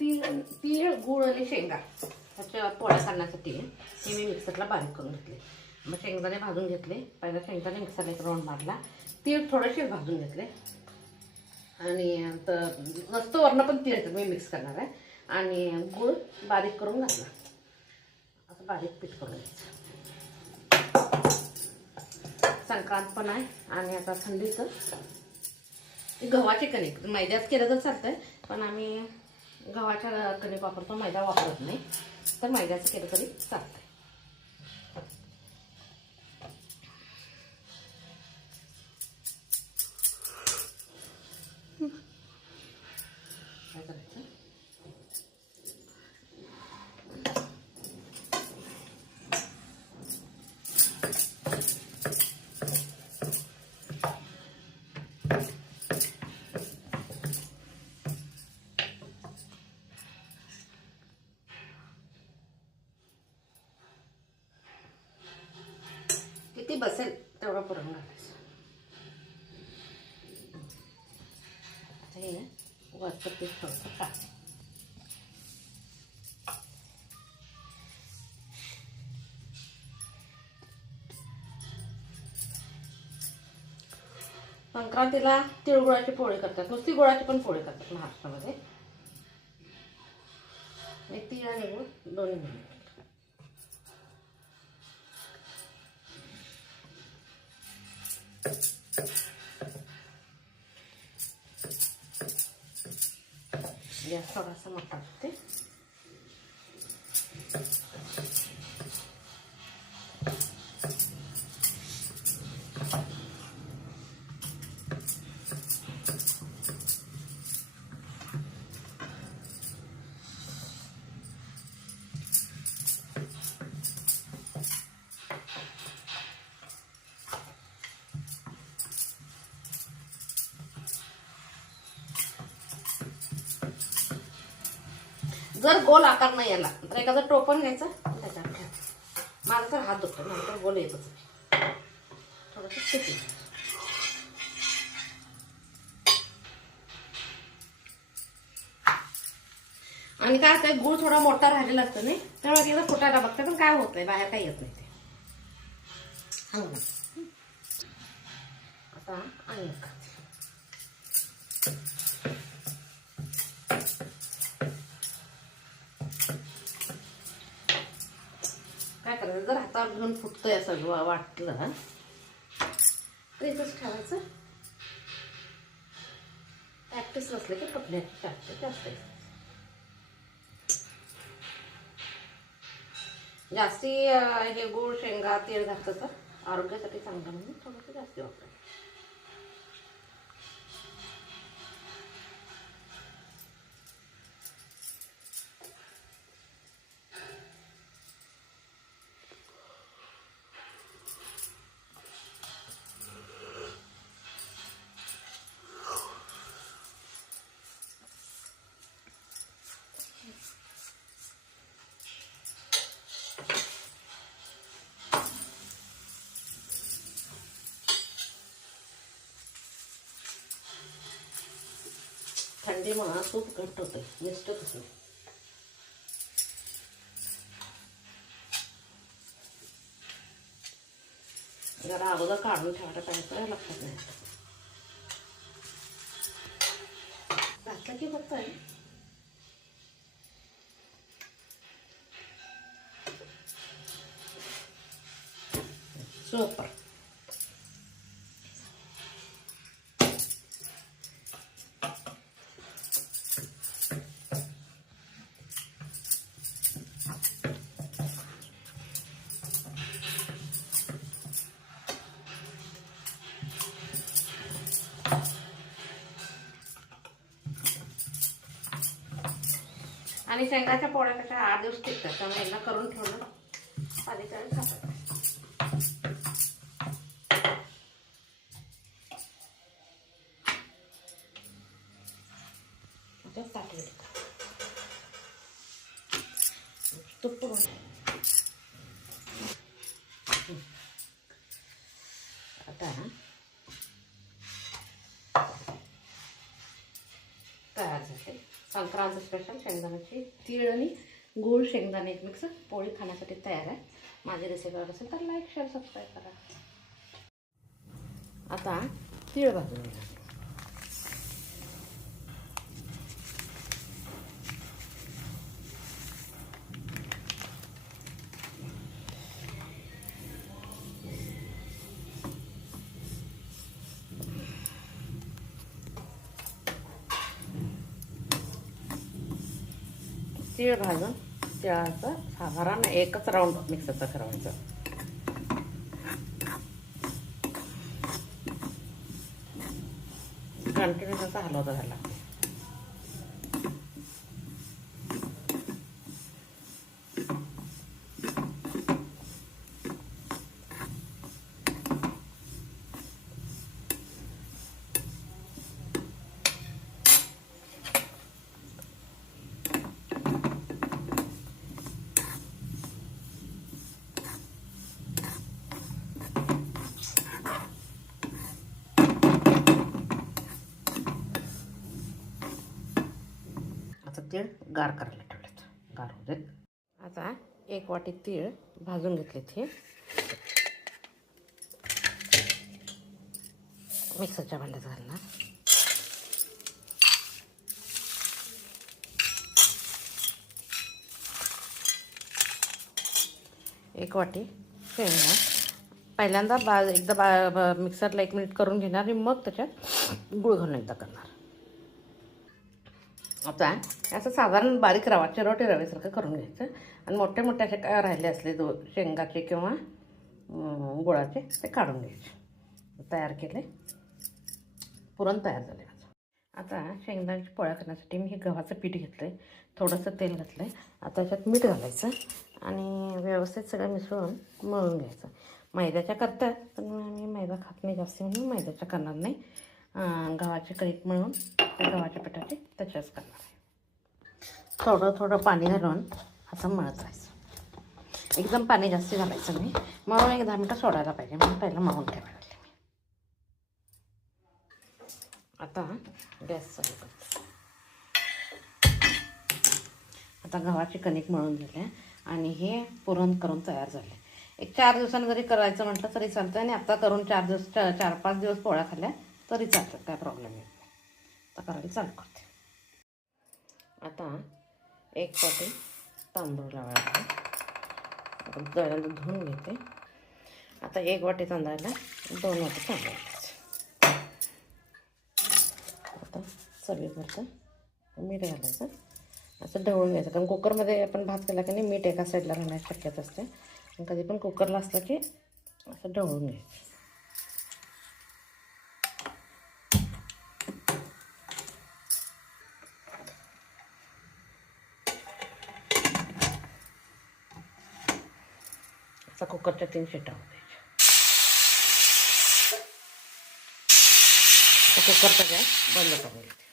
तीळ गूळ आणि शेंगा ह्याच्या पोळ्या करण्यासाठी हे मी मिक्सरला बारीक करून घेतले. मग शेंगदाणे भाजून घेतले. पहिला शेंगदाणे मिक्सरला एक राऊंड मारला. तीळ थोडेसे भाजून घेतले आणि नसतं वरण पण तीळ मी मिक्स करणार आहे. आणि गूळ बारीक करून घातला. असं बारीक पीठ करून घ्यायचं. संक्रांत पण आहे आणि आता थंडीचं गव्हाचे कणिक मैद्यात केलं तर चालतंय, पण आम्ही गव्हाच्या कणिक वापरतो, मैदा वापरत नाही. तर मैद्याचं केलं तरी चालतंय. काय करायचं, किती बसेल तेवढं पुरण घालायचं. हे वरचं पीठ थोडंसं टाकायचं. संक्रांतीला तिळगुळाची पोळी करतात, नुसती गुळाची पण पोळी करतात महाराष्ट्रामध्ये. तीळ आणि गुळ दोन्ही मिळून गॅस थोडासा मोठा टाकते. जर गोल आकार नाही आला तर एखादं टोपण घ्यायचं त्याच्यात ठेवायचं. माझा तर हात दुखतो, नंतर गोल येतच थोडंसं सुकी. आणि काय असतं, गुळ थोडा मोठा राहिलेला असतो नाही, त्यामुळे एकदा फुटायला बघते, पण काय होत नाही, बाहेर काही येत नाही ते. आता आणि काय करायचं, जर हातावर घेऊन फुटतंय असं वाटलं तर इथंच ठेवायचं. प्रॅक्टिस नसले की फुटण्याची शक्यता जास्त. जास्ती हे गूळ शेंगा तीळ घातलं तर आरोग्यासाठी चांगलं म्हणून थोडंसं जास्ती वापरायचं. थंडी म्हणा खूप घट्ट होतं, निष्ठच नाही. जरा अगोदर काढून ठेवायला पाहिजे, लक्षात नाही घातलं की फक्त आहे. सुपर. आणि शेंगाच्या पोळ्या कशा 8 दिवस टिकतात, त्यामुळे एकदा करून ठेवलं आधी त्यावेळेस खातात. तूप पुरून आता तयार झाले. संक्रांत स्पेशल शेंगदाण्याची तीळ आणि गूळ शेंगदाणे एक मिक्स पोळी खाण्यासाठी तयार आहे. माझी रेसिपी आवडत असेल तर लाईक शेअर सबस्क्राईब करा. आता तीळ भाजून घ्या. तीळ भाजून तिळाचं साधारण एकच राऊंड मिक्सरचा फिरवायचं. कंटिन्यू त्याचा हलवता झाला. तीळ गार करायला ठेवलेत, गार होऊ देत. आता 1 वाटी तीळ भाजून घेतलेत. हे मिक्सरच्या भांड्यात घालणार. एक वाटी शेंगा पहिल्यांदा एकदा मिक्सरला 1 मिनिट करून घेणार आणि मग त्याच्यात गूळ घालून एकदा करणार. आता असं साधारण बारीक रवा चिरोटे रवेसारखं करून घ्यायचं आणि मोठे मोठे असे काय राहिले असले शेंगाचे किंवा गुळाचे ते काढून घ्यायचे. तयार केले, पुरण तयार झाले माझं. आता शेंगदाण्याची पोळ्या करण्यासाठी मी हे गव्हाचं पीठ घेतलं आहे, थोडंसं तेल घातलं आहे. आता त्याच्यात मीठ घालायचं आणि व्यवस्थित सगळं मिसळून मळून घ्यायचं. मैद्याच्या करतात पण मी मैदा खात नाही जास्त म्हणून मैद्याच्या करणार नाही. गव्हाचे कणिक मळून त्या गव्हाच्या पिठाचे त्याच्याच करणार आहे. थोडं थोडं पाणी घालून असं मळत राहायचं. एकदम पाणी जास्त घालायचं नाही, मळून 1-10 मिनटं सोडायला पाहिजे म्हणून पहिलं मळून ठेवायला लागले मी. आता गॅस चालू करते. आता गव्हाचे कणिक मळून झाले आणि हे पुरण करून तयार झाले. 4 दिवसांनी जरी करायचं म्हटलं तरी चालतं आणि आता करून 4-5 दिवस पोळ्या खाल्ल्या तरी चालतं, काय प्रॉब्लेम येत नाही. आता करायला चालू करते. आता 1 वाटी तांदूळ लावायला धुवून घेते. आता 1 वाटी तांदळाला 2 वाटी तांदूळ घालायचं. आता चवीपुरतं मीठ घालायचं. असं ढवळून घ्यायचं, कारण कुकरमध्ये आपण भात केला की नाही मीठ एका साईडला राहण्याची शक्यता असते. कधी पण कुकरला असलं की असं ढवळून घ्यायचं. असा कुकरच्या 3 शिट्ट्या होऊ द्यायच्या. कुकरचा गॅस बंद करून घ्यायचा.